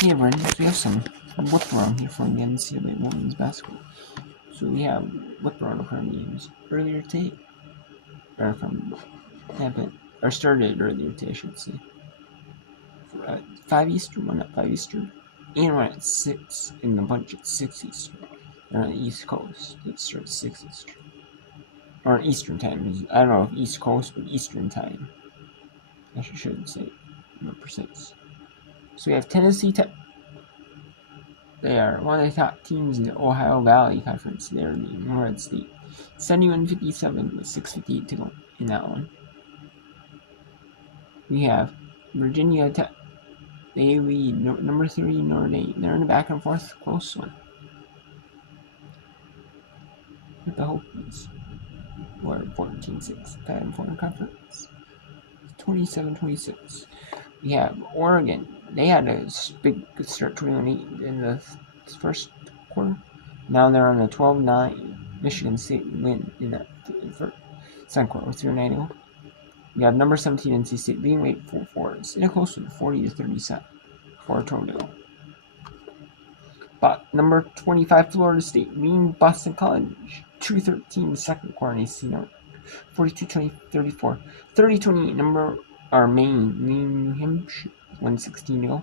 Hey Brendan, we have some whip around here for the NCAA women's basketball. So we have whip around from games earlier today, or from happened, or started earlier today, I should say. 5 Eastern, one at 5 Eastern, and one at 6 in the bunch at 6 Eastern. They're on the East Coast. It starts 6 Eastern. Or Eastern time. I don't know if East Coast, but Eastern time. I should say, more precise. So we have Tennessee Tech. They are one of the top teams in the Ohio Valley Conference. They're the Northern State. 71-57 with 6:58 to go in that one. We have Virginia Tech. They lead number 3 Notre Dame. They're in a back and forth close one. With the Hokies. We're 14-6. 5-4 conference. 27-26. We have Oregon. They had a big start, 21-8 in the first quarter. Now they're on a 12-9 Michigan State win in that second quarter with 3-9. We have number 17 NC State being late 4-4. In a close one, 40-37. 4 to go. But number 25 Florida State being Boston College 2-13 second quarter in AC North. 42-34. 30-28 number our Maine New Hampshire 1:16 to go.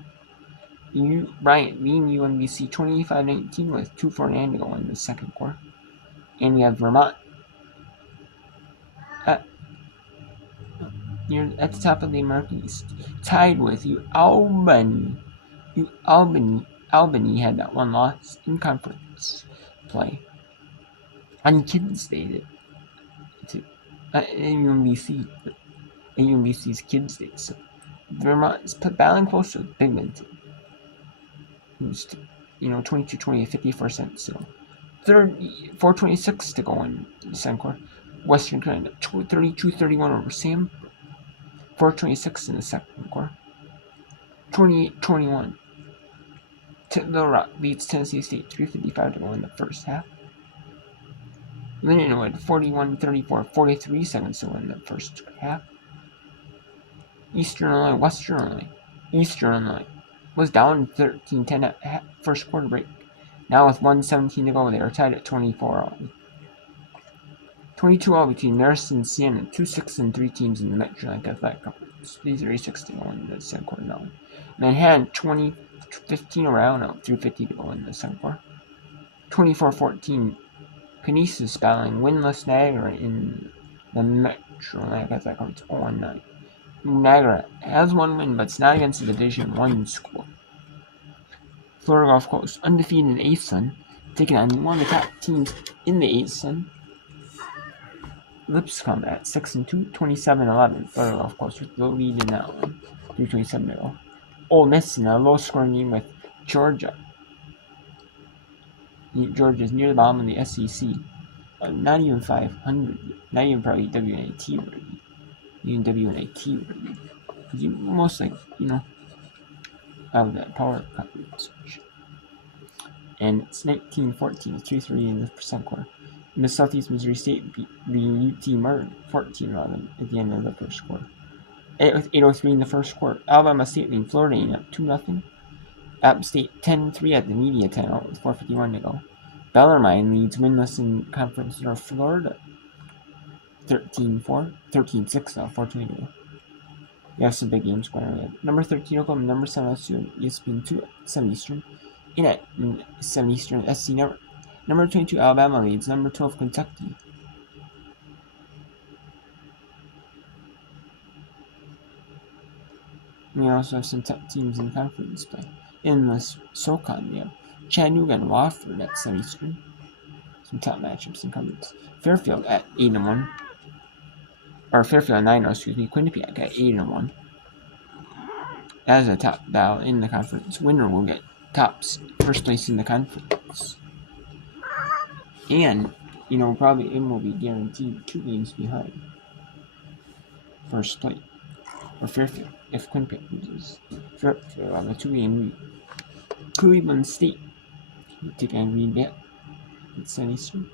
Bryant being UMBC 25-19 with 2:49 to go in the second quarter. And we have Vermont at the top of the American East, tied with Albany. Albany had that one loss in conference play on Kids Day at UMBC's Kids Day. So Vermont is battling close to Binghamton, who's 22-20, 54 cents. So 4:26 to go in the second quarter. Western Canada 32-31 over Sam. 4:26 in the second quarter. 28-21. Little Rock beats Tennessee State 3:55 to go in the first half. Lindenwood 41-34, 43 seconds to go in the first half. Eastern Illinois, Western Illinois. Eastern Illinois was down 13-10 at first quarter break. Now with 1:17 to go, they are tied at 24-all. 22-all between Madison and Siena, 2-6 and 3 teams in the Metro Athletic Conference. These are 6 to go in the second quarter now. Manhattan 20-15 around out, 3:50 to go in the second quarter. 24-14. Canisius battling winless Niagara in the Metro Athletic Conference 0-9. Niagara has one win, but it's not against the Division 1 school. Florida Gulf Coast undefeated in ASUN, taking on one of the top teams in the ASUN. Lipscomb at 6-2, 27-11. Florida Gulf Coast with the lead in that one, 3:27 to go. Ole Miss in a low-scoring game with Georgia. Georgia's near the bottom of the SEC. Not even 500. Not even probably WNIT worthy. Even WNIT worthy. Because you most out of that power conference. And it's 19-14, 2-3 in the second quarter. And the Southeast Missouri State beating UT Martin 14-11 at the end of the first quarter. With 8:03 in the first quarter. Alabama State beating Florida up 2-0. App State 10-3 at the media timeout with 4:51 to go. Bellarmine leads winless in Conference North Florida 13-4, 13-6 now, 4:20 to go. We have some big games going on. Number 13 Oklahoma, number 7 LSU, ESPN 2 at 7 Eastern. In at 7 Eastern, SC number 22 Alabama leads, number 12 Kentucky. We also have some top teams in conference play. In the SoCon, we have Chattanooga and Wofford at 7 Eastern. Some top matchups in conference. Fairfield at 8-1. Or Fairfield 9-0, Quinnipiac at 8-1. That is a top battle in the conference. Winner will get first place in the conference. And, probably it will be guaranteed 2 games behind first place. Or Fairfield, if Quinnipiac loses. Fairfield on the 2-game lead. Cleveland State taking on Green Bay at 7 Eastern.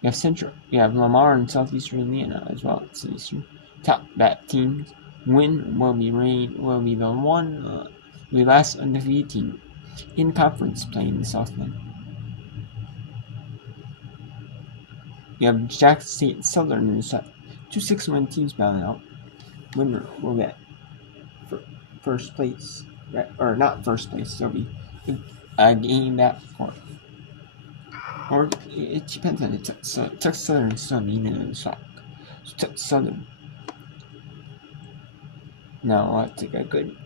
We have Central. We have Lamar and Southeastern Indiana as well at 7 Eastern. Top bat teams. Win will be the one the last undefeated team in conference play in the Southland. We have Jackson State and Southern in the South. 2 6-1 teams battling out. Winner will get first place, right? Or not first place. There'll be a game back for. Or it depends on the Texas Southern still meaning in the South. So Texas Southern. Now we'll have to get a good.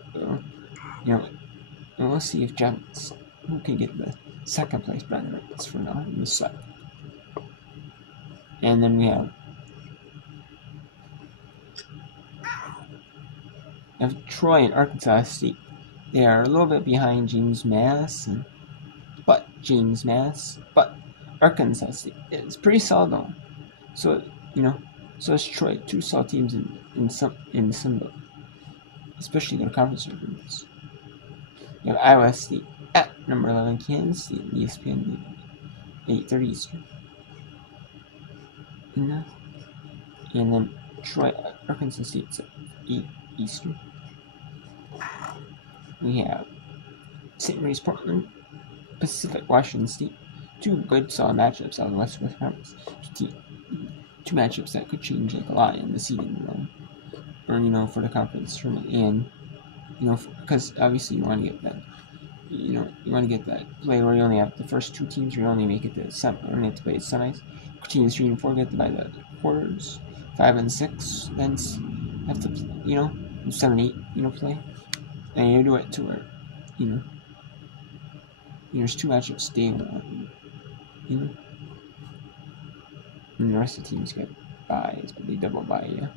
We'll see if Giants who can get the second place benefits for now in the South. And then we have Troy and Arkansas State. They are a little bit behind James Mass, but Arkansas State is pretty solid though. So so is Troy. 2 solid teams in the Sun Belt, especially their conference tournaments. You have Iowa State at number 11, Kansas State, ESPN 8:30 Eastern. And then Troy, Arkansas State's at 8 Eastern. We have St. Mary's, Portland, Pacific, Washington State. 2 good solid matchups out of the West Conference. 2 matchups that could change a lot in the seeding round, or for the conference tournament, and because obviously you want to get that. You want to get that play where you only have the first 2 teams. You only make it to only have to play semis. Teams 3 and 4 get to by the quarters. 5 and 6 then have to 7, 8 play. And you do it to where there's 2 matchups day 1. And the rest of the teams get buys, but they double buy you.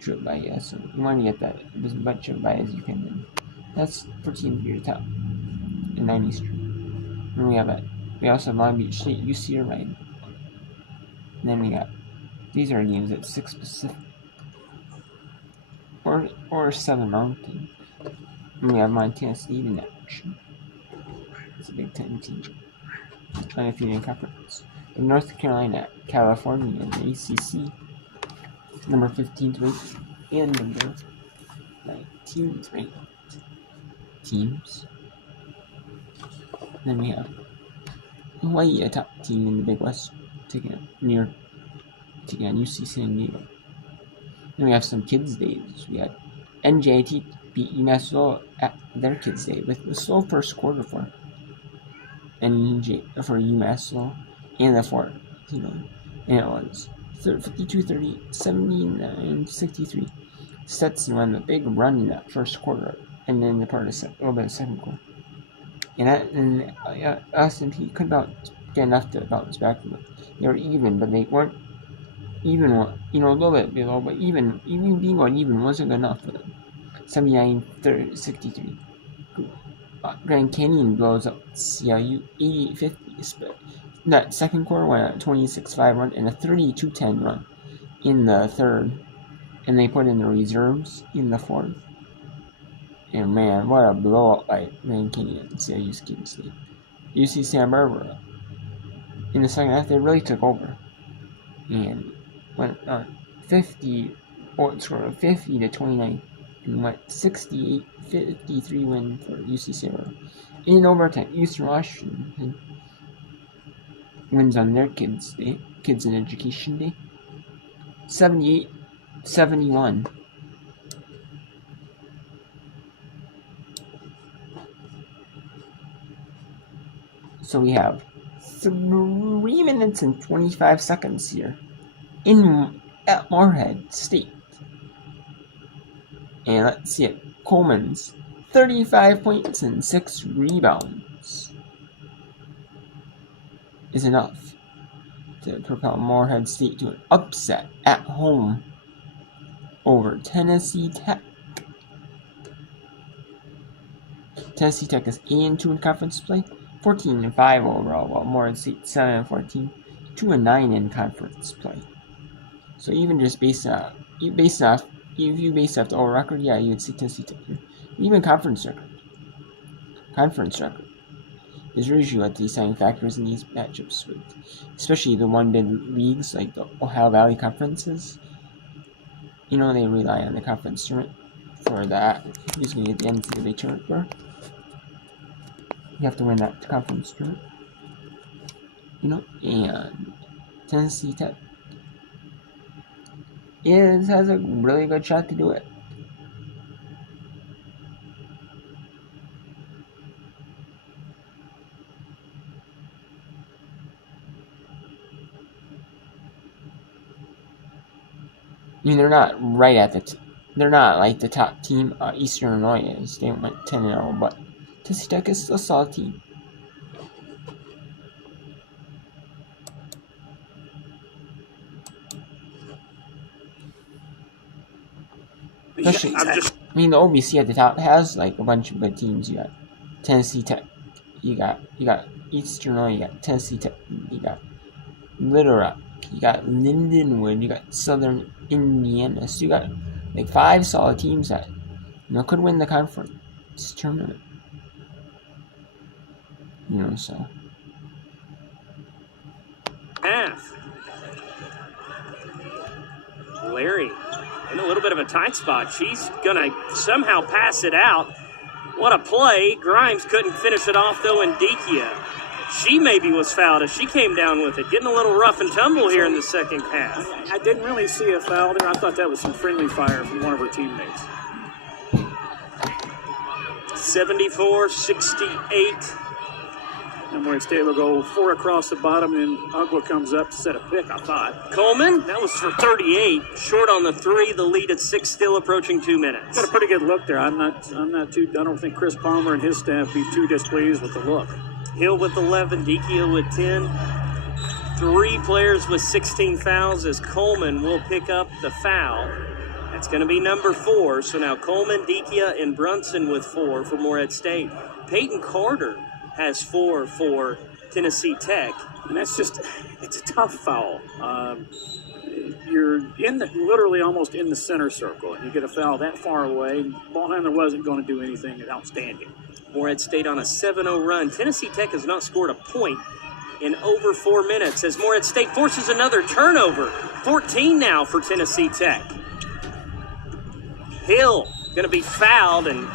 True buy you. So you want to get that as much of buy as you can. Then that's for teams near the top in 9 Eastern. And we also have Long Beach State, UC Irvine. And then these are games at 6 Pacific or 7 Mountain. And we have Montana State in action. It's a Big Ten team. Undefeated conference. And North Carolina, California, and the ACC. Number 15th ranked and number 19th ranked teams. And then we have Hawaii, a top team in the Big West, taking on UC San Diego. Then we have some kids' days. We had NJIT beat UMass Lowell at their kids' day with a slow first quarter for UMass Lowell and the fourth, and it was 52-30, 79-63. Stetson won the big run in that first quarter, and then a little bit of second quarter. And S&P could get enough to bounce back from it. They were even, but they weren't even, a little bit below, but even being on even wasn't good enough for them. 79-63. Grand Canyon blows up CLU 88-50. That second quarter went a 26-5 run and a 32-10 run in the third, and they put in the reserves in the fourth. And man, what a blowout by Grand Canyon and CLU State. UC Santa Barbara in the second half, they really took over and went 50-29 and went 68-53 win for UC Santa Barbara. In overtime, Eastern Washington wins on their Kids in Education Day, 78-71. So we have 3 minutes and 25 seconds here at Morehead State. And let's see it. Coleman's 35 points and 6 rebounds is enough to propel Morehead State to an upset at home over Tennessee Tech. Tennessee Tech is 8-2 in conference play, 14-5 overall, while Morehead State 7-14, 2-9 in conference play. So even just based off the overall record, yeah, you would see Tennessee Tech here. Even conference record is usually what the deciding factors in these matchups, especially the one-bid leagues like the Ohio Valley conferences. They rely on the conference tournament for that. He's going to get the NCAA tournament berth. You have to win that conference tournament. And Tennessee Tech has a really good shot to do it. They're not right at they're not like the top team Eastern Illinois is. They went 10-0, but Tennessee Tech is still a solid team. Especially, the OVC at the top has like a bunch of good teams. You got Tennessee Tech, you got Eastern Illinois, you got Tennessee Tech, you got Little Rock, you got Lindenwood, you got Southern Indiana. So you got like 5 solid teams that could win the conference tournament. So. Pass. Larry in a little bit of a tight spot. She's gonna somehow pass it out. What a play. Grimes couldn't finish it off though, and Dikia. She maybe was fouled as she came down with it. Getting a little rough and tumble here in the second half. I didn't really see a foul there. I thought that was some friendly fire from one of her teammates. 74-68. And Morehead State will go 4 across the bottom, and Ugwa comes up to set a pick, I thought. Coleman, that was for 38. Short on the 3, the lead at 6, still approaching 2 minutes. Got a pretty good look there. I don't think Chris Palmer and his staff be too displeased with the look. Hill with 11, Dikia with 10. 3 players with 16 fouls as Coleman will pick up the foul. That's going to be number 4. So now Coleman, Dikia, and Brunson with 4 for Morehead State. Peyton Carter has 4 for Tennessee Tech. And it's a tough foul. You're literally almost in the center circle, and you get a foul that far away. Ball handler wasn't going to do anything outstanding. Morehead State on a 7-0 run. Tennessee Tech has not scored a point in over 4 minutes as Morehead State forces another turnover. 14 now for Tennessee Tech. Hill going to be fouled, and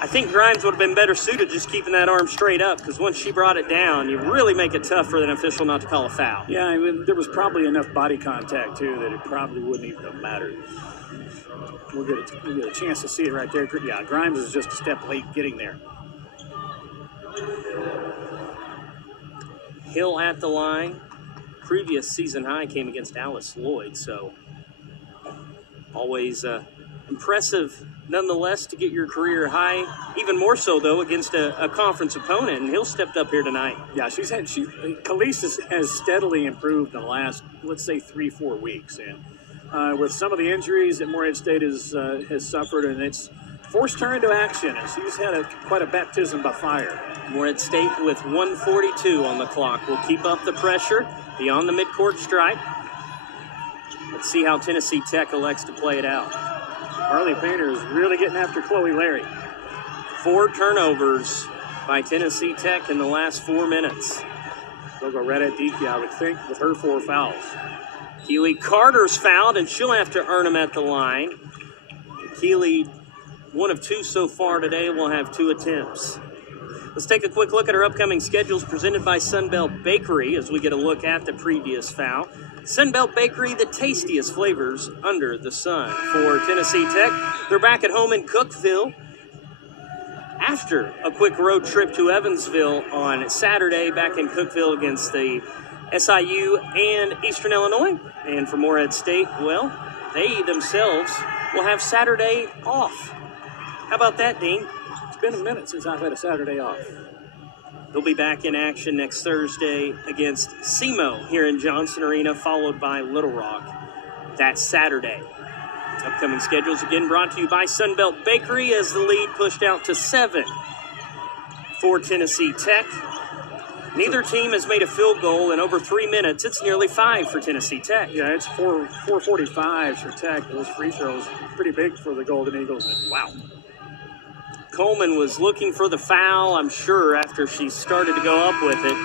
I think Grimes would have been better suited just keeping that arm straight up, because once she brought it down, you really make it tough for an official not to call a foul. Yeah, I mean, there was probably enough body contact, too, that it probably wouldn't even have mattered. We'll get a chance to see it right there. Yeah, Grimes is just a step late getting there. Hill at the line. Previous season high came against Alice Lloyd, so always impressive nonetheless to get your career high. Even more so, though, against a conference opponent, and Hill stepped up here tonight. Yeah, Khalees has steadily improved in the last, let's say, 3-4 weeks. And with some of the injuries that Morehead State has suffered, and it's forced her into action, and she's had quite a baptism by fire. Morehead State with 1:42 on the clock will keep up the pressure beyond the midcourt stripe. Let's see how Tennessee Tech elects to play it out. Harley Painter is really getting after Chloe Larry. 4 turnovers by Tennessee Tech in the last 4 minutes. They'll go right at Dikia, I would think, with her 4 fouls. Keely Carter's fouled, and she'll have to earn them at the line. Keely, 1 of 2 so far today, will have 2 attempts. Let's take a quick look at our upcoming schedules presented by Sunbelt Bakery as we get a look at the previous foul. Sunbelt Bakery, the tastiest flavors under the sun. For Tennessee Tech, they're back at home in Cookeville after a quick road trip to Evansville on Saturday, back in Cookeville against the SIU and Eastern Illinois. And for Morehead State, well, they themselves will have Saturday off. How about that, Dean? It's been a minute since I've had a Saturday off. They'll be back in action next Thursday against SEMO here in Johnson Arena, followed by Little Rock that Saturday. Upcoming schedules again brought to you by Sunbelt Bakery as the lead pushed out to 7 for Tennessee Tech. Neither team has made a field goal in over 3 minutes. It's nearly 5 for Tennessee Tech. Yeah, it's 4:45 for Tech. Those free throws pretty big for the Golden Eagles. Wow. Coleman was looking for the foul, I'm sure, after she started to go up with it,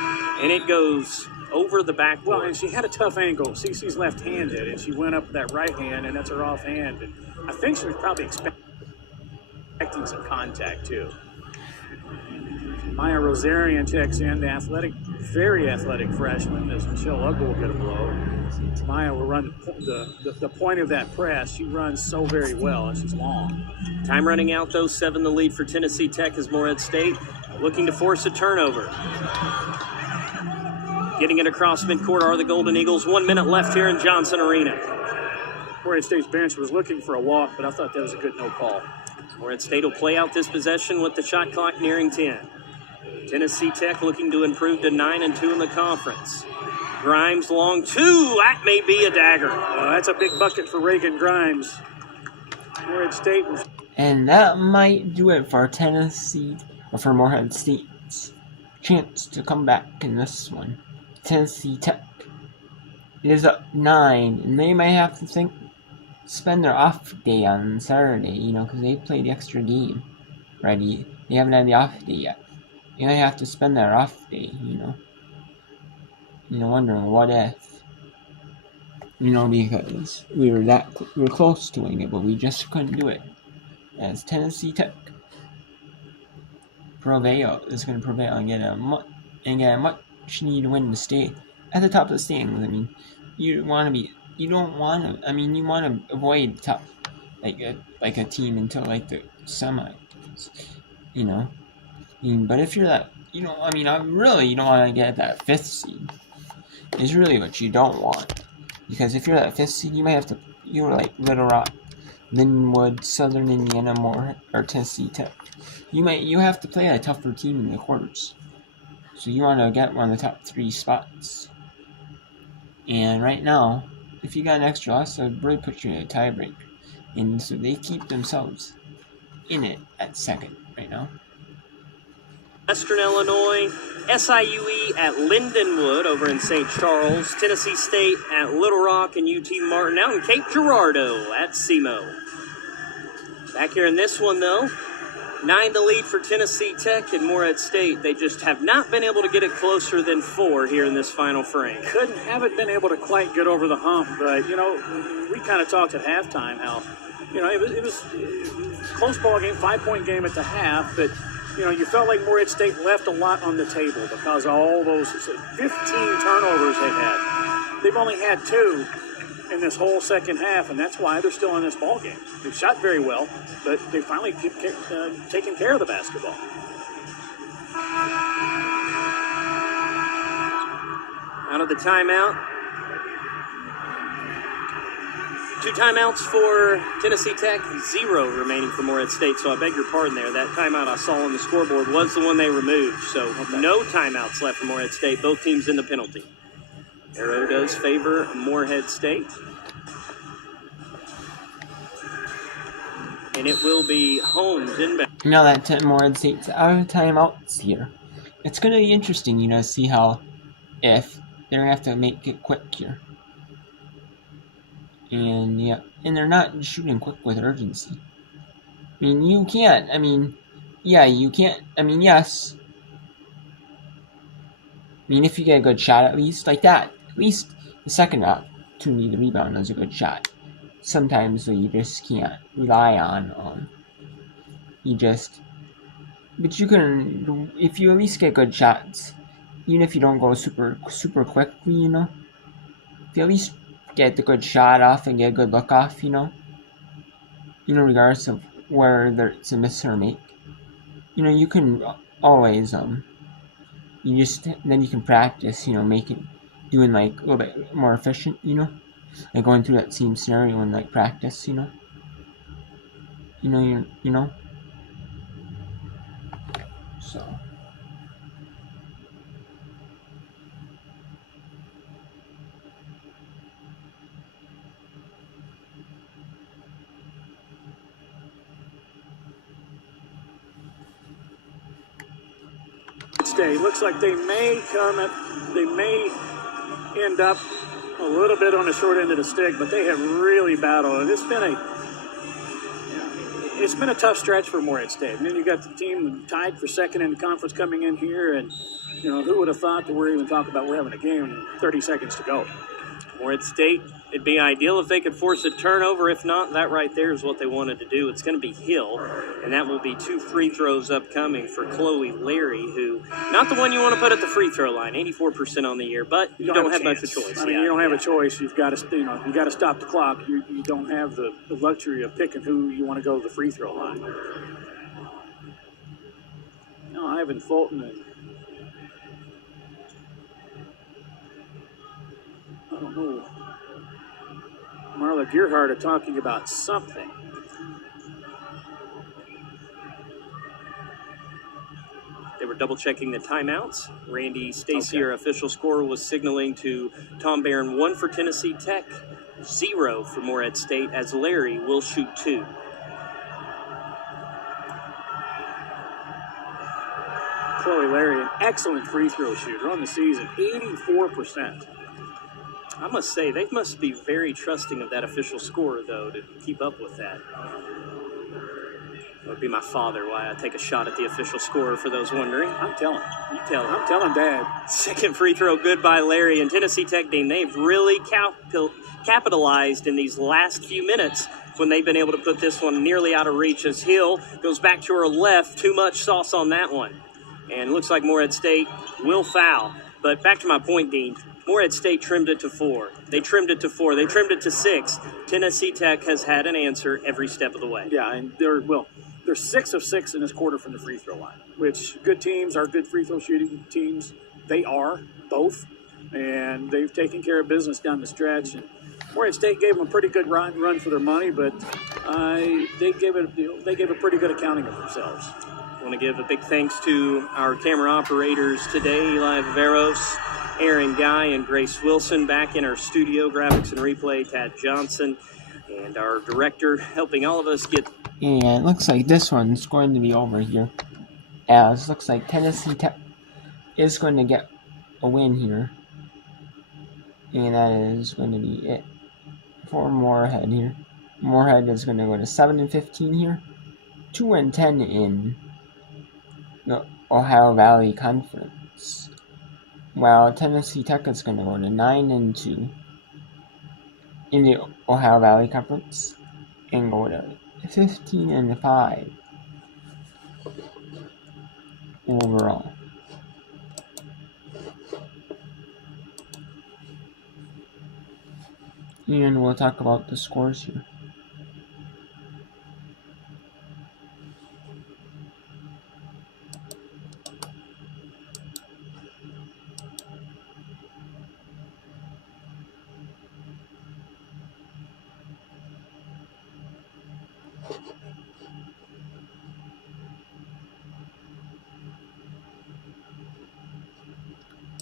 and it goes over the backboard. Well, and she had a tough angle. CC's left-handed, and she went up with that right hand, and that's her off hand. And I think she was probably expecting expecting some contact, too. Maya Rosarian checks in, the athletic, very athletic freshman, as Michelle Uggle will get a blow. Maya will run the point of that press. She runs so very well, and she's long. Time running out, though. 7 the lead for Tennessee Tech as Morehead State looking to force a turnover. Getting it across midcourt are the Golden Eagles. 1 minute left here in Johnson Arena. Morehead State's bench was looking for a walk, but I thought that was a good no call. Morehead State will play out this possession with the shot clock nearing 10. Tennessee Tech looking to improve to 9-2 in the conference. Grimes long 2. That may be a dagger. That's a big bucket for Reagan Grimes. Morehead State was... And that might do it for Tennessee, or for Morehead State's chance to come back in this one. Tennessee Tech is up 9, and they might have to spend their off day on Saturday, because they played the extra game already. They haven't had the off day yet. They might have to spend their off day, wondering what if, because we were close to winning it, but we just couldn't do it. As Tennessee Tech is going to prevail and get a much needed win to stay at the top of the standings. You want to avoid top like a team until the semis, but if you're that, I really you don't want to get that 5th seed. Is really what you don't want, because if you're that 5th seed, you might have to. You're like Little Rock, Linwood, Southern Indiana, or Tennessee Tech. You have to play a tougher team in the quarters, so you want to get one of the top 3 spots. And right now, if you got an extra loss, it would really put you in a tiebreaker, and so they keep themselves in it at second right now. Western Illinois, SIUE at Lindenwood over in St. Charles, Tennessee State at Little Rock, and UT Martin out in Cape Girardeau at SEMO. Back here in this one, though, 9 the lead for Tennessee Tech and Morehead State. They just have not been able to get it closer than 4 here in this final frame. Haven't been able to quite get over the hump, but, we kind of talked at halftime how, it was a close ball game, 5-point game at the half, but you felt like Morehead State left a lot on the table because of all those 15 turnovers they had. They've only had 2 in this whole second half, and that's why they're still in this ball game. They've shot very well, but they finally taken care of the basketball. Out of the timeout. 2 timeouts for Tennessee Tech, 0 remaining for Morehead State. So I beg your pardon there. That timeout I saw on the scoreboard was the one they removed. So no timeouts left for Morehead State. Both teams in the penalty. Arrow does favor Morehead State. And it will be Holmes inbound. Now that Morehead State's out of timeouts here, it's going to be interesting, to see if they're going to have to make it quick here. And they're not shooting quick with urgency. You can't. You can't. Yes. If you get a good shot at least like that, at least the second opportunity to rebound is a good shot. Sometimes you just can't rely on. But you can, if you at least get good shots, even if you don't go super quickly, if you at least get the good shot off and get a good look off, regardless of whether it's a miss or a make, you can always, then you can practice, doing a little bit more efficient, going through that same scenario and practice, so. State looks like they may end up a little bit on the short end of the stick, but they have really battled, and it's been a tough stretch for Morehead State. And then you got the team tied for second in the conference coming in here, and who would have thought that we're even talking about we're having a game 30 seconds to go. Morehead State It'd be ideal if they could force a turnover. If not, that right there is what they wanted to do. It's going to be Hill, and that will be 2 free throws upcoming for Chloe Larry, who, not the one you want to put at the free throw line, 84% on the year, but you don't have much of a choice. I mean, you don't have a choice. You've got to, you got to stop the clock. You don't have the luxury of picking who you want to go to the free throw line. No, Ivan Fulton and I don't know. Marla Gearhart are talking about something. They were double checking the timeouts. Randy Stacy, our official scorer, was signaling to Tom Barron 1 for Tennessee Tech, 0 for Morehead State, as Larry will shoot 2. Chloe Larry, an excellent free throw shooter on the season, 84%. I must say, they must be very trusting of that official scorer, though, to keep up with that. That would be my father, why I take a shot at the official scorer, for those wondering. I'm telling. You tell him. I'm telling Dad. Second free throw good by Larry. And Tennessee Tech, Dean, they've really capitalized in these last few minutes when they've been able to put this one nearly out of reach, as Hill goes back to her left. Too much sauce on that one. And looks like Morehead State will foul. But back to my point, Dean. Morehead State trimmed it to 4. They trimmed it to 4. They trimmed it to 6. Tennessee Tech has had an answer every step of the way. Yeah, and they're 6 of 6 in this quarter from the free throw line, which good teams are good free throw shooting teams. They are both, and they've taken care of business down the stretch. And Morehead State gave them a pretty good run for their money, but they gave a pretty good accounting of themselves. I want to give a big thanks to our camera operators today, Eli Viveros, Aaron Guy, and Grace Wilson. Back in our studio, graphics and replay, Tad Johnson, and our director helping all of us get. Yeah, it looks like this one's going to be over here, as looks like Tennessee Tech is going to get a win here, and that is going to be it for Morehead here. Morehead is going to go to 7-15 here, 2-10 in the Ohio Valley Conference, while Tennessee Tech is going to go to 9-2 in the Ohio Valley Conference and go to 15-5 overall. And we'll talk about the scores here.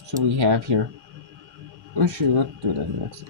So we have here, we should look through the next